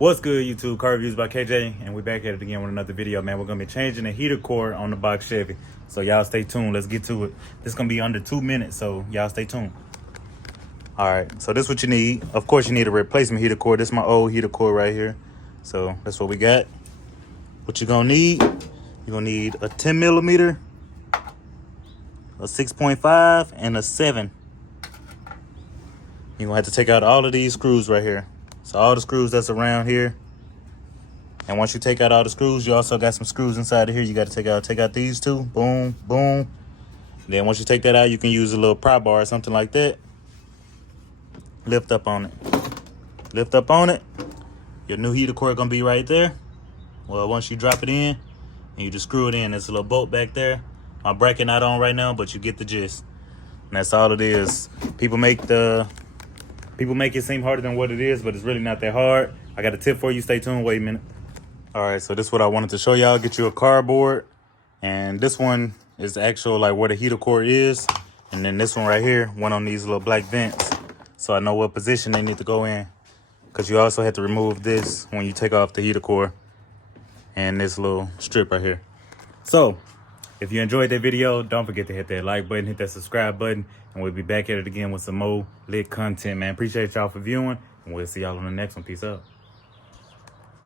What's good, YouTube? Car Reviews by KJ, and we're back at it again with another video, man. We're gonna be changing the heater core on the box Chevy, so y'all stay tuned. Let's get to it. This is gonna be under 2 minutes, so y'all stay tuned. All right, so this is what you need. Of course, you need a replacement heater core. This is my old heater core right here, so that's what we got. What you're gonna need a 10 millimeter, a 6.5, and a 7. You're gonna have to take out all of these screws right here. So all the screws that's around here. And once you take out all the screws, you also got some screws inside of here you got to take out these two. Boom, boom. Then once you take that out, you can use a little pry bar or something like that. Lift up on it. Lift up on it. Your new heater core gonna be right there. Well, once you drop it in, and you just screw it in. There's a little bolt back there. My bracket not on right now, but you get the gist. And that's all it is. People make it seem harder than what it is, but it's really not that hard. I got a tip for you. Stay tuned. Wait a minute. All right, so this is what I wanted to show y'all. Get you a cardboard, and this one is the actual like where the heater core is, and then this one right here went on these little black vents, so I know what position they need to go in. Because you also have to remove this when you take off the heater core, and this little strip right here. So if you enjoyed that video, don't forget to hit that like button, hit that subscribe button, and we'll be back at it again with some more lit content, man. Appreciate y'all for viewing, and we'll see y'all on the next one. Peace out.